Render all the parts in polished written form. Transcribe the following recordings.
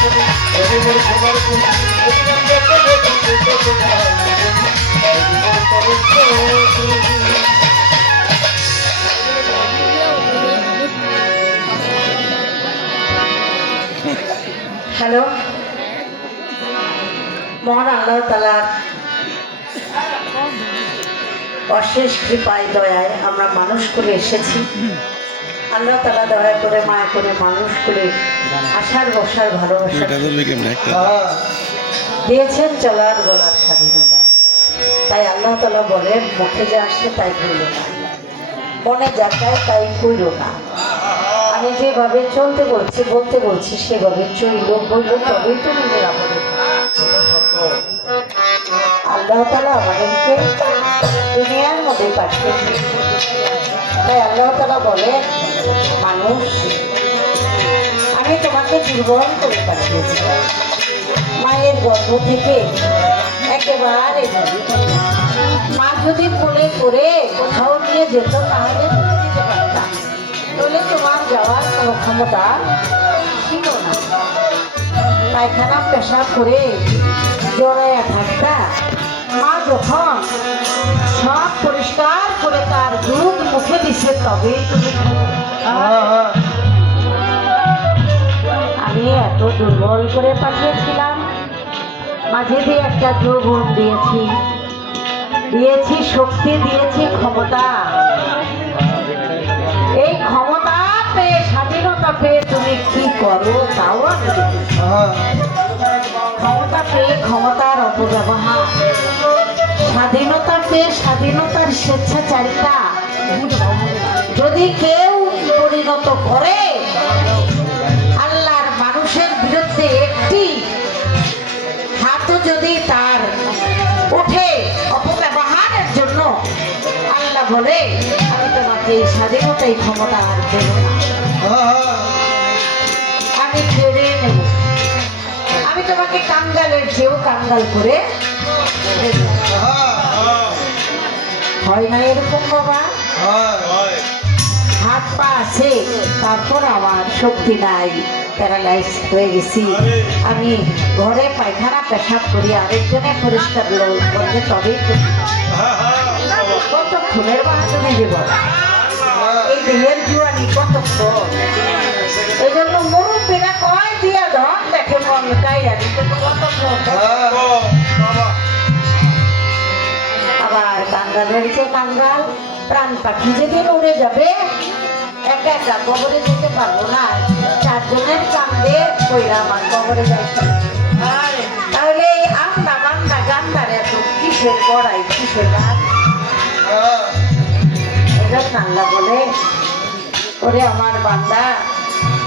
Hello, মহান আল্লাহ তাআলার অশেষ কৃপায় দয়ায় আমরা মানুষ করে এসেছি। আল্লাহ তাআলা দয়া করে মায়া করে মানুষ করে আসার বসার ভালোবাসা দিয়েছেন, চলার বলার স্বাধীনতা। তাই আল্লাহ তাআলা বলেন, মুখে যা আসছে তাই বললো না, মনে যা চায় তাই কইল না। আমি যেভাবে চলতে বলছি বলতে বলছি সেভাবে চইল বলল, তবেই তুমি নিরাপদে। আল্লাহ তাআলা আমাদেরকে দুনিয়ার মধ্যে পাঠিয়েছে। তাই আল্লাহ তাআলা বলে, মানুষ আমি তোমাকে দুর্বল করে পাঠিয়েছি। মায়ের গর্ভ থেকে একেবারে মা যদি কোলে করে কোথাও নিয়ে যেত তাহলে যেতে পারতাম, তাহলে তোমার যাওয়ার কোনো ক্ষমতা ছিল না। পায়খানা পেশাব করে জড়াইয়া থাকতা, মা যখন সব পরিষ্কার করে তার দুধ মুখে দিছে তবে তুমি। আমি এত দুর্বল করে পাঠিয়েছিলাম, মাঝে দিয়ে একটা যৌবন দিয়েছি, দিয়েছি শক্তি, দিয়েছি ক্ষমতা। এই ক্ষমতা পেয়ে, স্বাধীনতা পেয়ে তুমি কি করো তাও আমি দেখেছি। ক্ষমতা পেয়ে ক্ষমতার অপব্যবহার, স্বাধীনতা পেয়ে স্বাধীনতার স্বেচ্ছাচারিতা যদি কেউ পরিণত করে, আল্লাহর মানুষের বিরুদ্ধে একটি হাতও যদি তার ওঠে অপব্যবহারের জন্য, আল্লাহ বলে আমি তোমাকে এই স্বাধীনতাই ক্ষমতা আর দেব না, আমি ছেড়ে নেব। আমি তোমাকে কাঙ্গালের চেয়েও কাঙ্গাল করে হয় না এরকম বাবা? হাত পা আছে, তারপর আমার শক্তি নাই, প্যারালাইজ হয়ে গেছি। আমি ঘরে পায়খানা পেশাব করি, আরেকজনে পরিষ্কার করতে তবেই কত ফুলের বাহাদুরি দেব। এই দেহের জুয়ানি কতক্ষণ। এই জন্য মুরব্বীরা কয় দিয়া ধন দেখে মন গাইয়া দিতে আবার কাঙ্গালের যে কাঙ্গাল, প্রাণ পাখি যেদিন উড়ে যাবে, একা একা কবরে যেতে পারবো না, চারজনের কান্দে কইরা আমার কবরে যাইতে। তাহলে এই আন্দা বান্দা গান্দার এত কিসের করাই, কিসের গান? এজন্য আল্লাহ বলে, ওরে আমার বান্দা,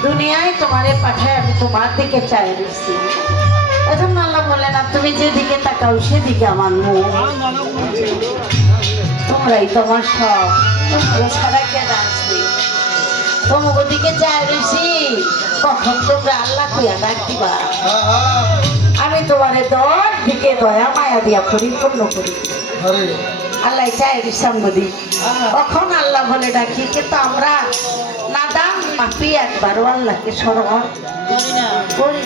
দুনিয়ায় তোমারে পাঠায় আমি তোমার দিকে চাই দিচ্ছি। এজন্য আল্লাহ বলে না, তুমি যেদিকে তাকাও সেদিকে আমার মুখ, তোমরাই তোমার সব, ছাড়া কেন আসবে? তোমার দিকে চাই দিছি, কখন তোমরা আল্লাহ কইয়া ডাক দিবা। আমি তোমারে দর দিকে দয়া মায়া দিয়া পরিপূর্ণ করি। আল্লাহ চাই দিদি, কখন আল্লাহ বলে ডাকি, কিন্তু আমরা নাদাম মাপি একবারও আল্লাহকে স্মরণ করি।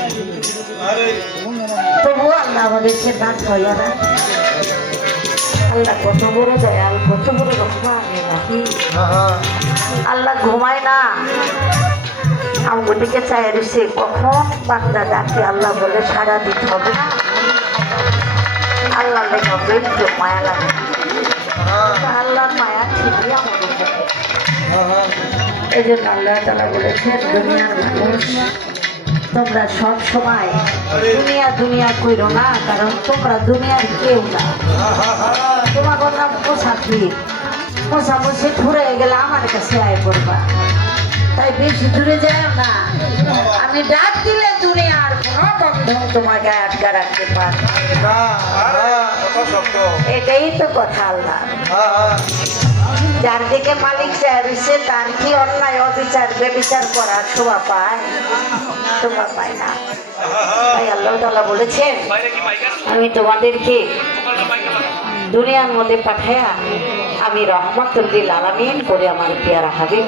তবুও আল্লাহ আমাদেরকে ডাক হইয়া না। আল্লাহ কত বড় দয়াল, কত বড় রহমান রাহিম। আল্লাহ ঘুমায় না, আমার দিকে চাই রয়েছে, কখন বান্দা ডাকে আল্লাহ বলে সারা দিতে হবে না। আল্লাহ লেখা বেশ মায়া লাগে, আল্লাহর মায়া ঠিকই আমাদের। এই জন্য আল্লাহ তাআলা বলেছেন, দুনিয়ার মানুষ তোমরা সব সময় দুনিয়া দুনিয়া কইরো না, কারণ তোমরা দুনিয়ার কেউ না। তোমার নাম পোশাকি, পোষাপোষি ঘুরে গেলে আমার কাছে আয় করবা, তাই বেশি দূরে যায় না। আমি ডাক দিলে দুনিয়ার কোনো বন্ধন তোমাকে আটকা রাখতে পারবে না। এটাই তো কথা আল্লাহ। যার দিকে মালিক চাইছে তার কি অন্যায় অবিচার বেবিচার করার শোভা পায়? শোভা পায় না। তাই আল্লাহ তাআলা বলেছেন, আমি তোমাদেরকে দুনিয়ার মধ্যে পাঠায়া আমি রহমতুল লিল আলামিন করে আমার পেয়ারা হাবিব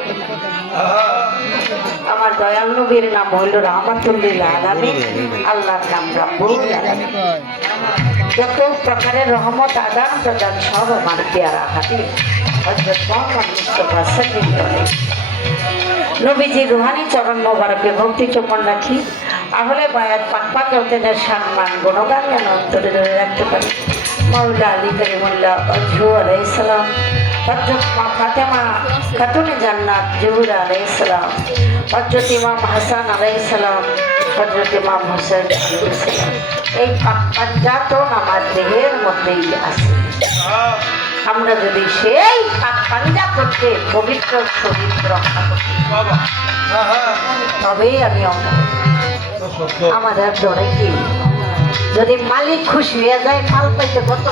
আমার দয়াল নবীর নাম হইল রাহমাতুল্লিল আলামিন, আল্লাহর নাম রাব্বুল আলামিন। যত প্রকারের রহমত আদান প্রদান সব আমার পেয়ারা হাবিব হযরত মুহাম্মদ মুস্তাফা সাল্লাল্লাহু আলাইহি নবীজি রুহানি চরণ মোবারকে ভক্তি চোপন রাখি। আহলে বায়াত পাক পাক রতেনের সম্মান গুণগান যেন অন্তরে ধরে রাখতে পারি। মাওলা আলী করিমুল্লাহ আজহু আলাইহিস সালাম, হযরত মা ফাতেমা খাতুনে জান্নাত জহুরা আলাইহিস সালাম, হযরত ইমাম হাসান আলাইহিস সালাম, হযরত ইমাম হোসেন আলাইহিস সালাম, এই পাঞ্জাতন আমার দেহের মধ্যেই আছে। আমরা যদি সেই পাঞ্জা করতে পবিত্র শরীর রক্ষা করতে তবেই আমি আমাদের ধরে কি যদি মালিক খুশি হয়ে যায় মাল পাইতে কত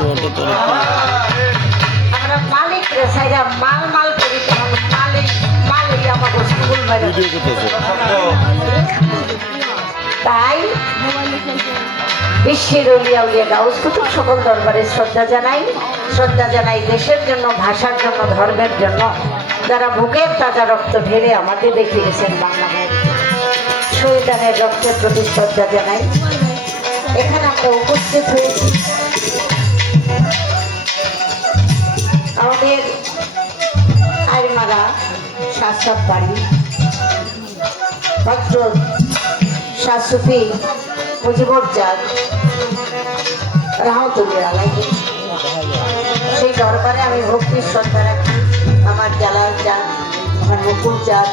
আমরা মালিক রেসাইরা মাল মাল করি তখন মালিক মালিক আমাকে স্কুল বাইরে। তাই বিশ্বের উলিয়া উলিয়া গাউস কুতুব সকল দরবারে শ্রদ্ধা জানাই দেশের জন্য, ভাষার জন্য, ধর্মের জন্য যারা বুকের তাজা রক্ত ঢেলে আমাদের দেখে গেছেন বাংলাদেশ শহীদানের রক্তের প্রতি শ্রদ্ধা জানাই। এখানে আমরা উপস্থিত হয়েছি আমাদের আইরমারা শাসক বাড়ি হযরত শাহ সুফি মুজিবুর জাত রাহমাতুল্লাহ আলাইহি সেই দরবারে আমি ভক্তি শ্রদ্ধা রাখি। আমার জালাল জাত, আমার মুকুল জাত,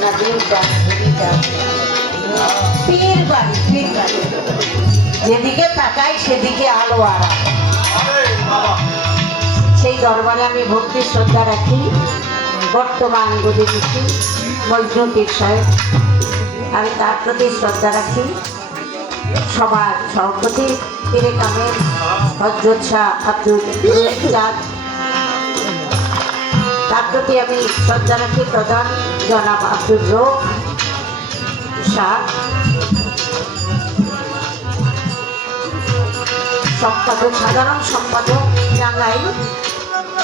নাদিম জাত, হরি জাত, পীর বাড়ি যেদিকে তাকাই সেদিকে আলো আরা, সেই দরবারে আমি ভক্তি শ্রদ্ধা রাখি। বর্তমান গদিনীতি মজনু পীর সাহেব, আমি তার প্রতি শ্রদ্ধা রাখি। সবার সভাপতি পীরে কামেল হযরত শাহ আব্দুল জাদ, তার প্রতি আমি শ্রদ্ধা রাখি। প্রধান জনাব আব্দুল রৌফ শাহ, সম্পাদক সাধারণ সম্পাদক টাঙ্গাইল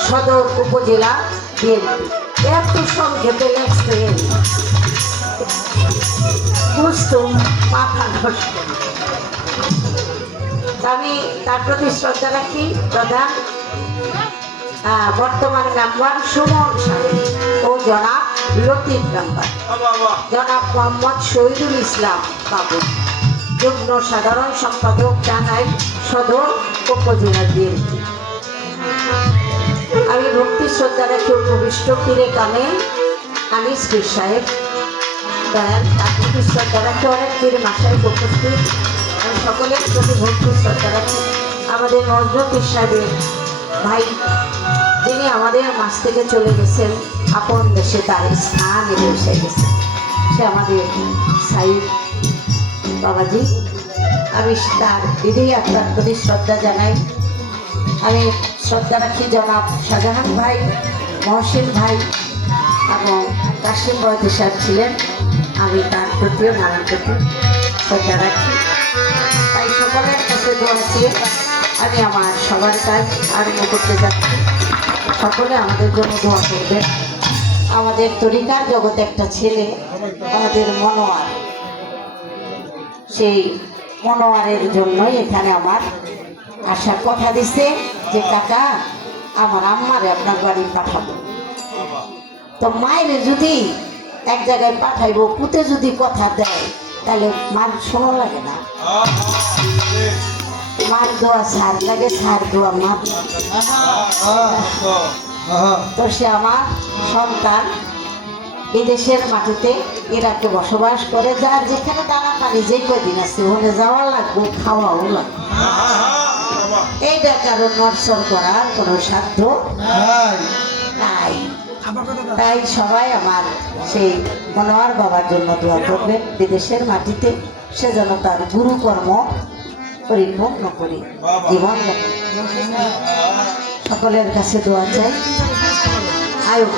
সদর উপজেলা বিএনপি। এত সংক্ষেপে লেখছেন বুঝতুম মাথা নষ্ট। আমি তার প্রতি শ্রদ্ধা রাখি। প্রধান বর্তমান মেম্বার সুমন সাহেব ও জনাব লতিফ মেম্বার, জনাব মোহাম্মদ শহীদুল ইসলাম বাবু, যুগ্ম সাধারণ সম্পাদক টাঙ্গাইল সদর উপজেলা বিএনপি। আমি ভক্তি শ্রদ্ধা রাখি উপবিষ্ট পীরে কামেল আনিস পীর সাহেব, তার প্রতি শ্রদ্ধা রাখি। অনেক পীর মাসায়েখ উপস্থিত, আমি সকলের প্রতি ভক্তি শ্রদ্ধা রাখি। আমাদের মজনু পীর সাহেবের ভাই যিনি আমাদের মাছ থেকে চলে গেছেন, আপন দেশে তার স্থান এসে গেছে, সে আমাদের সাইদ বাবাজি। আমি তার দিদি আপনার প্রতি শ্রদ্ধা জানাই। আমি শ্রদ্ধা রাখি জনাব শাহজাহান ভাই, মহসিন ভাই এবং কাশিম বয়তি সাহেব ছিলেন, আমি তার প্রতিও নানার প্রতি শ্রদ্ধা রাখি। তাই সকলের কাছে দোয়া চেয়ে আমি আমার সবার কাজ আরম্ভ করতে যাচ্ছি। সকলে আমাদের জন্য দোয়া করবেন। আমাদের তরিকার জগতে একটা ছেলে আমাদের মনোয়ার, সেই মনোয়ারের জন্যই এখানে আমার আসার কথা দিছে যে কাকা আমার আম্মারে আপনার বাড়ি পাঠাবো। তো মায়ের যদি এক জায়গায় পাঠাইবো, পুতে যদি কথা দেয় তাহলে মার শোনো লাগে না। মার দোয়া সার লাগে, সার দোয়া মার। তো সে আমার সন্তান বিদেশের মাটিতে ইরাকে বসবাস করে, যার যেখানে দানা পানি যে কদিন আছে ওখানে যাওয়া লাগবে, খাওয়াও লাগবে। এইটার কারণ নড়চর করার কোনো সাধ্য নাই। তাই সবাই আমার সেই মনোয়ার বাবার জন্য দোয়া করবেন, বিদেশের মাটিতে সে যেন তার গুরুকর্ম পরিপূর্ণ করে জীবন। সকলের কাছে দোয়া চাই। আয়ু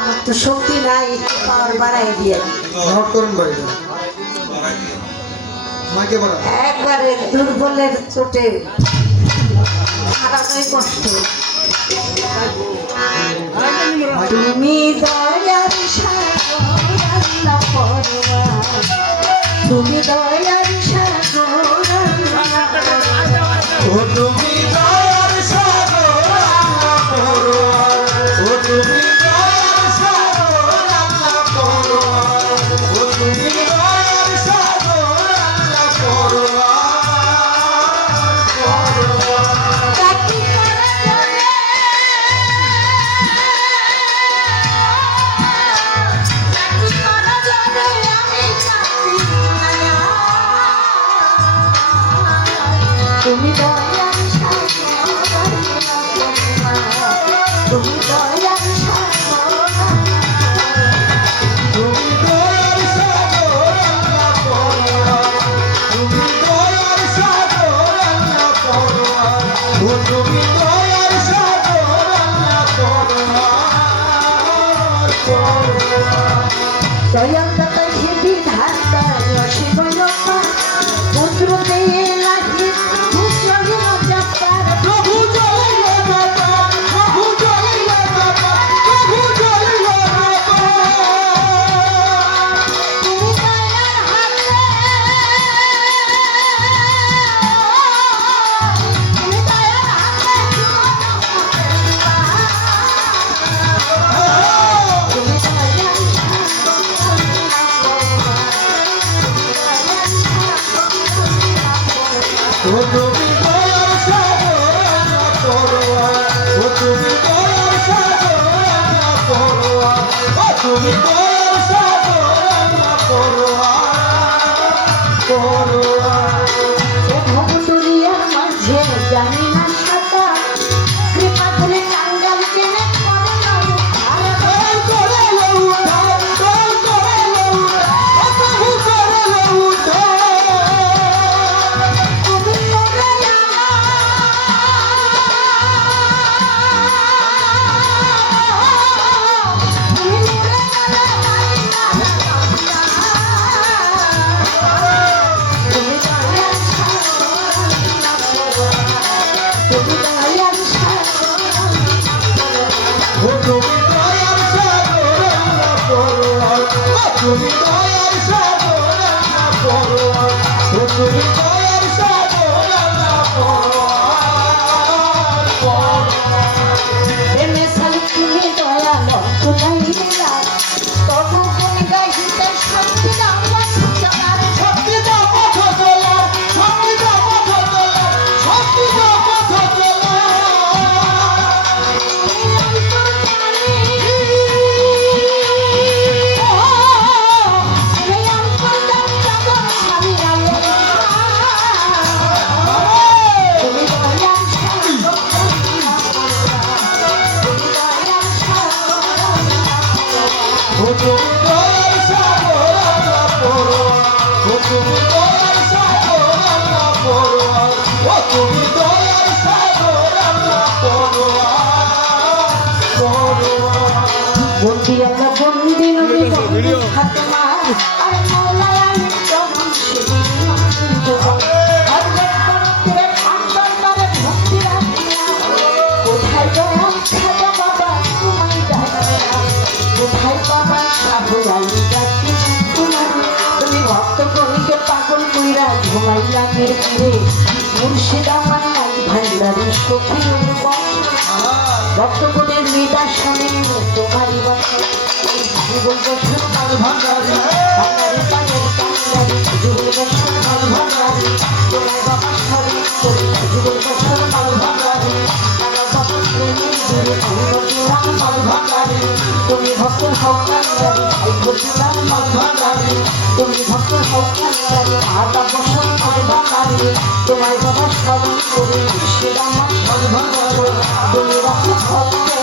আমার তো শক্তি নাই, পাওয়ার বাড়াই দিয়ে নোট করুন বাড়িটা মাকে বলা একবারে দুর্বলের চোটে হারানোই কষ্ট। তুমি দয়ার সাগর আল্লাহ পরোয়ার, তুমি দয়ার সাগর আল্লাহ পরোয়ার। ও তুমি দয়ার সাগর আল্লাহ পরোয়ার, ও তুমি দয়ার সাগর আল্লাহ পরোয়ার, ও তুমি দয়ার সাগর আল্লাহ পরোয়ার, পরোয়ার। কাটি করা যাবে, কাটি করা যাবে, আমি কাটি না। তুমি দয়ার সাগর আল্লাহ পরোয়ার, তুমি দয়ার সাগর তুমি দয়ার সাগর আল্লাহ পরোয়ার, তুমি দয়ার সাগর আল্লাহ পরোয়ার, ও তুমি দয়ার সাগর আল্লাহ পরোয়ার, পরোয়ার। দয়ালদাতা হেবি ধাতা রসিকয়তা পুত্র দেয়ে লাগি ভূষণে মজাপার। প্রভু জয় বাবা, প্রভু জয় বাবা, প্রভু জয় বাবা। তুমি দয়ার হাতে, তুমি দয়ার হাতে তুমি দয়ার ও তুমি দয়ার সাগর আল্লাহ পরোয়ার, ও তুমি দয়ার সাগর আল্লাহ পরোয়ার, ও তুমি দয়ার সাগর আল্লাহ পরোয়ার, পরোয়ার। ভবদুরিয়ার মাঝে জানি না সাঁতার, কৃপা করে কাঙ্গাল কেনে করে না উদ্ধার। দয়াল করে লো উদ্ধার, দয়াল করে লো উদ্ধার, ও প্রভু করে লো উদ্ধার। তুমি করে তুমি নূরে আলা মাইনা তুমি দয়ার সাগর তুমি দয়ার সাগর ও তুমি দয়ার সাগর আল্লাহ পরোয়ার, ও তুমি দয়ার সাগর আল্লাহ পরোয়ার, ও তুমি দয়ার সাগর আল্লাহ পরোয়ার, পরোয়ার। প্রেমে সালি তুমি দয়াল কুলাইলা তবু গুণ গাইতে শক্তি দাও চলার। শক্তি দাও পথ চলার, শক্তি দাও পথ চলার, শক্তি দাও পথ চলার। ও তুমি দয়ার সাগর আল্লাহ পরোয়ার, ও তুমি দয়ার সাগর আল্লাহ পরোয়ার, ও তুমি দয়ার সাগর আল্লাহ পরোয়ার, পরোয়ার। বন্দি আল্লাহ বন্দি নবী বন্দি ফাতেমা আর মাওলা আলী চরণ শিবির আর করে আন্দর করে ভক্তি রাখিয়া কোথায় দয়াল খাজা বাবা তোমায় ডাকিয়া কোথায় বাবা সাহু আলী ডাকি তোমারে তুমি ভক্ত করিকে পাগল কইরা ঘুমাইলা নির্ভরে মুর্শিদ আমার নাই ভান্ডারি সখীর বংশ ভক্তগণের নিদাসনে তোমারই বছর জীবন বছর কাল ভান্ডারি ভান্ডারি পাগল কান্ডারি জীবন বছর কাল ভান্ডারি তোমার বাবা সরি জীবন বছর কাল ভান্ডারি আমার বাবা প্রেমের দূরে ভগবান কাল ভান্ডারি তুমি ভক্ত হও কান্ডারি ভাই ভগবান কাল ভান্ডারি তুমি ভক্ত হও কান্ডারি আদা বছর কাল ভান্ডারি তোমার বাবা সরি করে শ্রীরাম কাল ভান্ডারি তুমি রাখো ভক্তে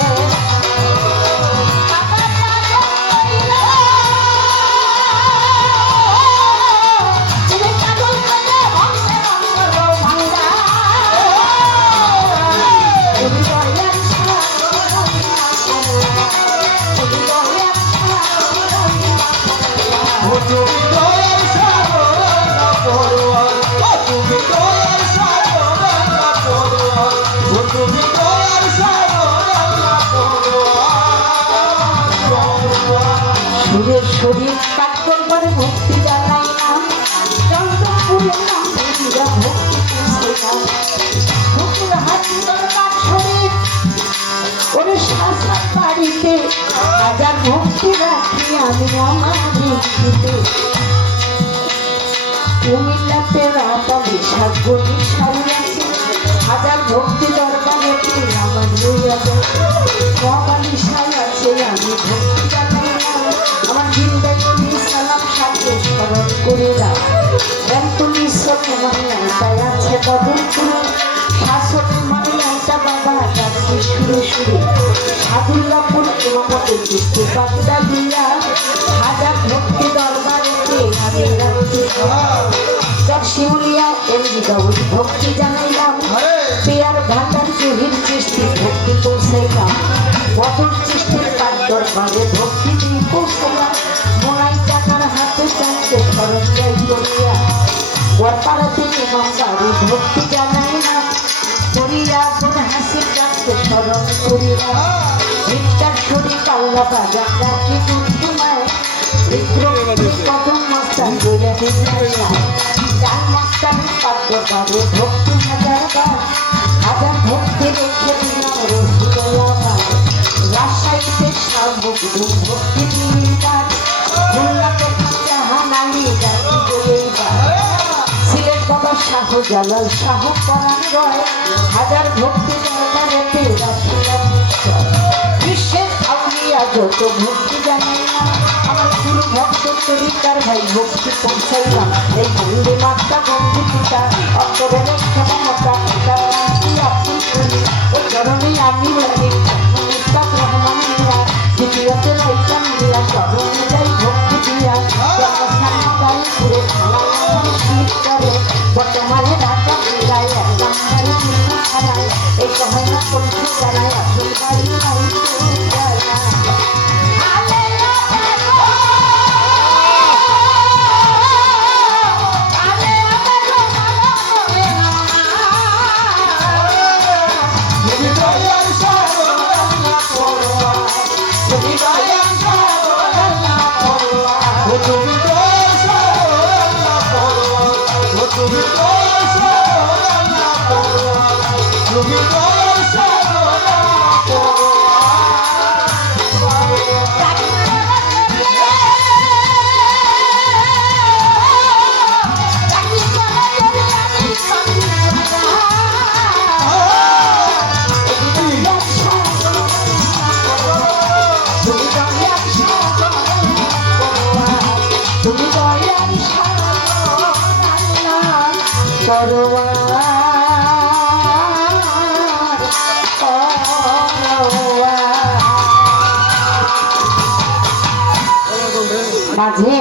তুমি সুরের শরীর কাটল করে ভক্তি জানাইলাম চন্দ্রপুরের নাম ভক্তি পুষলাম হুকুর হাতি দরবার শরীর ওরে শাসন বাড়িতে হাজার ভক্তি রাখি আমি আমার ভিত্তিতে কুমিল্লাতে রাতালি সাগরি সারি আছে হাজার ভক্তি দরবারে আমার লইয়া যায় মহাবালি সাই আছে আমি ভক্তি জানাইলাম আমার জিন্দাগি সালাম সাথে স্মরণ করিলাম তুমি সত্যি মানে আইতায় আছে বদলপুরে শাসক মানে আইতা বাবা যাচ্ছি সুরে সুরে সাদুল্লাপুর তোমাকে দেখতে বাগদা দিয়া হাজার ভক্তি দরবারেতে আমি রাখছি শিমুলিয়া এমজি গাউস ভক্তি জানাইলাম পেয়ার ভান্ডার জহির সৃষ্টি ভক্তি পৌঁছাইলাম মধুর সৃষ্টির কাজ দরবারে ভক্তি দিয়ে পৌঁছাইলাম মোনাই টাকার হাতে চাইতে খরচ যাই করিয়া ওয়ারপাড়াতে ইমামবাড়ি ভক্তি জানাইলাম করিয়া কোন হাসির কাছে স্মরণ করিলাম ভিক্ষার শরীর পাল্লা বাজার রাখি দুঃখমায় কদম মস্তান বইয়া দিলাম চার মস্তান পাত্র পাবে ভক্তি হাজার বার হাজার ভক্তি রেখে দিলাম রসিকলাবার রাজশাহীতে সার্বভৌম ভক্তি দিবার খুলনাতে জাহানালি জাতি বলেইবার সিলেট বাবা শাহ জালাল শাহ পরাণ রয় হাজার ভক্তি দরবারেতে রাখিলাম বিশ্বের আউলিয়া যত ভক্তি জানাইলাম আমার গুরু ভক্ত তরিকার ভাই ভক্তি পৌঁছাইলাম এই বন্দে মাতা বন্ধু পিতা অন্তরের ক্ষমতা ও চরণে আমি বলি মুস্তাক রহমান মিয়া দ্বিতীয়তে রইলাম মিয়া চরণে যাই ভক্তি দিয়া জন্মস্থান গাই ঘুরে শীত করে বর্তমানে ঢাকা ফিরায় একদম বাড়ি কিন্তু খানায় এই সহায়না পরিচয় জানায় আসল বাড়ি মাঝে